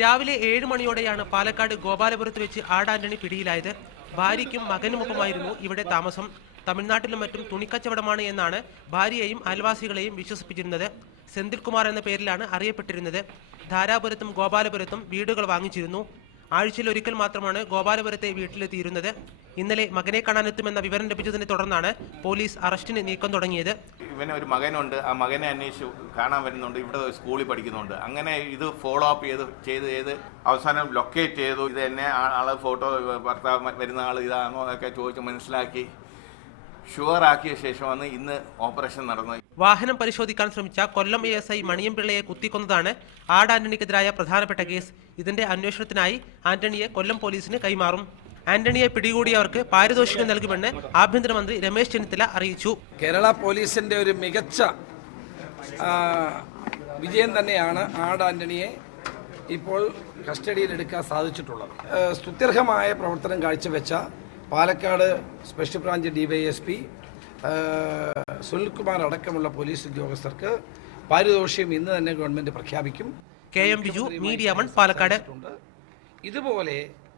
രാവിലെ 7 മണിയോടെയാണ് പാലക്കാട് ഗോപാലപുരത്ത് വെച്ച് ആട് ആന്റണി പിടിയിലായത്. ഭാര്യയ്ക്കും മകനുമൊപ്പമായിരുന്നു ഇവിടെ താമസം. തമിഴ്നാട്ടിലും മറ്റും തുണിക്കച്ചവടമാണ് എന്നാണ് ഭാര്യയെയും അയൽവാസികളെയും വിശ്വസിപ്പിച്ചിരുന്നത്. സെന്തിൽകുമാർ എന്ന പേരിലാണ് അറിയപ്പെട്ടിരുന്നത്. ധാരാപുരത്തും ഗോപാലപുരത്തും വീടുകൾ വാങ്ങിച്ചിരുന്നു. ആഴ്ചയിൽ ഒരിക്കൽ മാത്രമാണ് ഗോപാലപുരത്തെ വീട്ടിലെത്തിയിരുന്നത്. ഇന്നലെ മകനെ കാണാനെത്തുമെന്ന വിവരം ലഭിച്ചതിനെ തുടർന്നാണ് പോലീസ് അറസ്റ്റിന് നീക്കം തുടങ്ങിയത്. ഇവന് ഒരു മകനുണ്ട്, ആ മകനെ അന്വേഷിച്ചു കാണാൻ വരുന്നുണ്ട്, ഇവിടെ സ്കൂളിൽ പഠിക്കുന്നുണ്ട്. അങ്ങനെ ഇത് ഫോളോ അപ്പ് ചെയ്ത് അവസാനം ലൊക്കേറ്റ് ചെയ്തു. ഇത് എന്നെ ആള് ഫോട്ടോ ഭർത്താവ് വരുന്ന ആൾ ഇതാണോ എന്നൊക്കെ ചോദിച്ച് മനസ്സിലാക്കി ഷുവറാക്കിയ ശേഷമാണ് ഇന്ന് ഓപ്പറേഷൻ നടന്നത്. വാഹനം പരിശോധിക്കാൻ ശ്രമിച്ച കൊല്ലം ASI മണിയംപിള്ളയെ കുത്തിക്കൊന്നതാണ് ആട് ആന്റണിക്കെതിരായ പ്രധാനപ്പെട്ട കേസ്. ഇതിന്റെ അന്വേഷണത്തിനായി ആന്റണിയെ കൊല്ലം പോലീസിന് കൈമാറും. ആന്റണിയെ പിടികൂടിയവർക്ക് പാരിതോഷികം നൽകുമെന്ന് ആഭ്യന്തരമന്ത്രി രമേശ് ചെന്നിത്തല അറിയിച്ചു. കേരള പോലീസിന്റെ ഒരു മികച്ച വിജയം തന്നെയാണ് ആട് ആന്റണിയെ ഇപ്പോൾ കസ്റ്റഡിയിലെടുക്കാൻ സാധിച്ചിട്ടുള്ളത്. സ്തുത്യർഹമായ പ്രവർത്തനം കാഴ്ചവെച്ച Palakkad special branch DYSP Sunilkumar അടക്കമുള്ള പോലീസ് ഉദ്യോഗസ്ഥർക്ക് പാരിതോഷികം ഇന്ന് തന്നെ ഗവൺമെന്റ് പ്രഖ്യാപിക്കും. KM Biju, media 1, Palakkad. ഇതുപോലെ